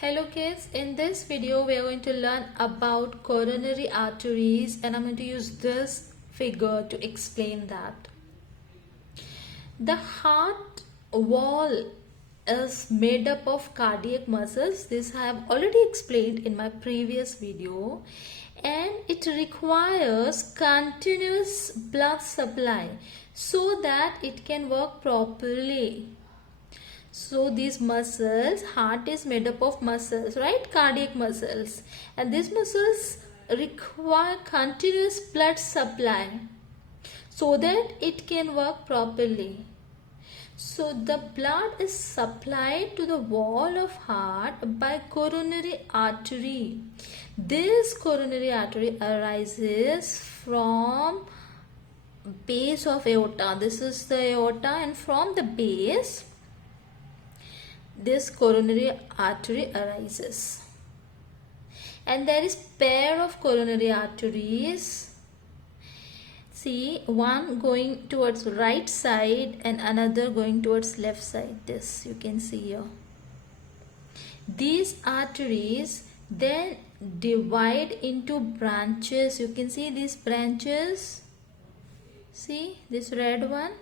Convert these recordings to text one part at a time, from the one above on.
Hello kids, in this video we are going to learn about coronary arteries and I'm going to use this figure to explain that. The heart wall is made up of cardiac muscles. This I have already explained in my previous video, and it requires continuous blood supply so that it can work properly. So these muscles, heart is made up of muscles, right? Cardiac muscles. And these muscles require continuous blood supply so that it can work properly. So the blood is supplied to the wall of heart by coronary artery. This coronary artery arises from base of aorta. This is the aorta, and from the base this coronary artery arises, and there is pair of coronary arteries. See, one going towards right side and another going towards left side. This you can see here. These arteries then divide into branches. You can see these branches. See this red one.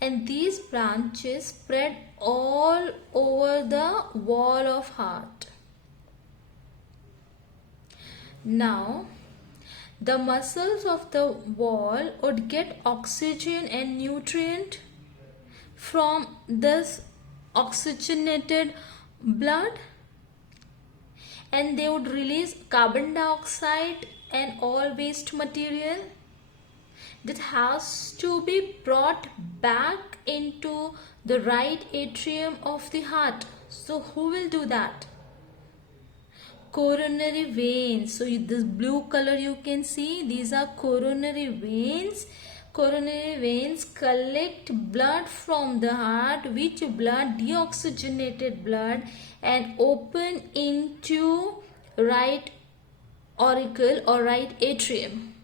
And these branches spread all over the wall of heart. Now, the muscles of the wall would get oxygen and nutrient from this oxygenated blood, and they would release carbon dioxide and all waste material that has to be brought back into the right atrium of the heart. So who will do that? Coronary veins. So this blue color you can see, these are coronary veins. Coronary veins collect blood from the heart, which blood, deoxygenated blood, and open into right auricle or right atrium.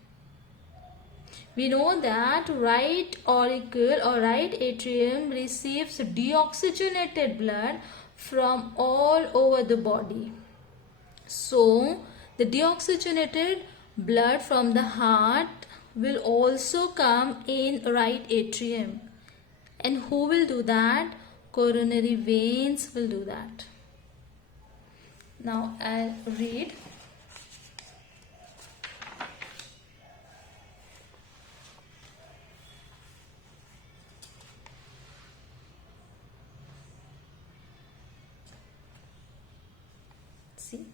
We know that right auricle or right atrium receives deoxygenated blood from all over the body. So the deoxygenated blood from the heart will also come in right atrium. And who will do that? Coronary veins will do that. Now I'll read. See,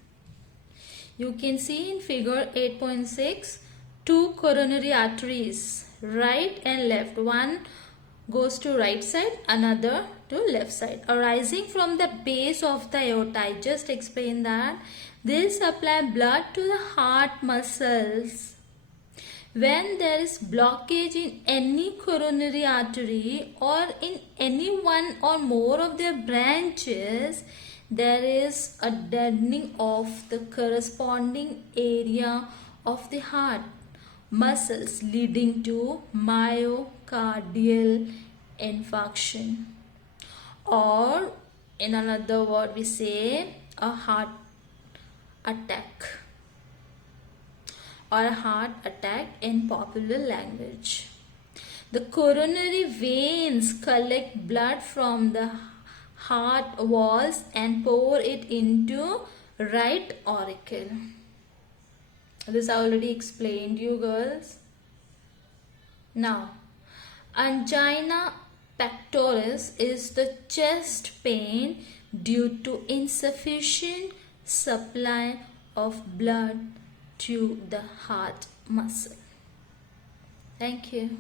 you can see in figure 8.6 two coronary arteries, right and left. One goes to right side, another to left side, arising from the base of the aorta. I just explained that. They supply blood to the heart muscles. When there is blockage in any coronary artery or in any one or more of their branches, there is a deadening of the corresponding area of the heart muscles, leading to myocardial infarction, or in another word we say a heart attack, or a heart attack in popular language. The coronary veins collect blood from the heart walls and pour it into right auricle. This I already explained you girls. Now, angina pectoris is the chest pain due to insufficient supply of blood to the heart muscle. Thank you.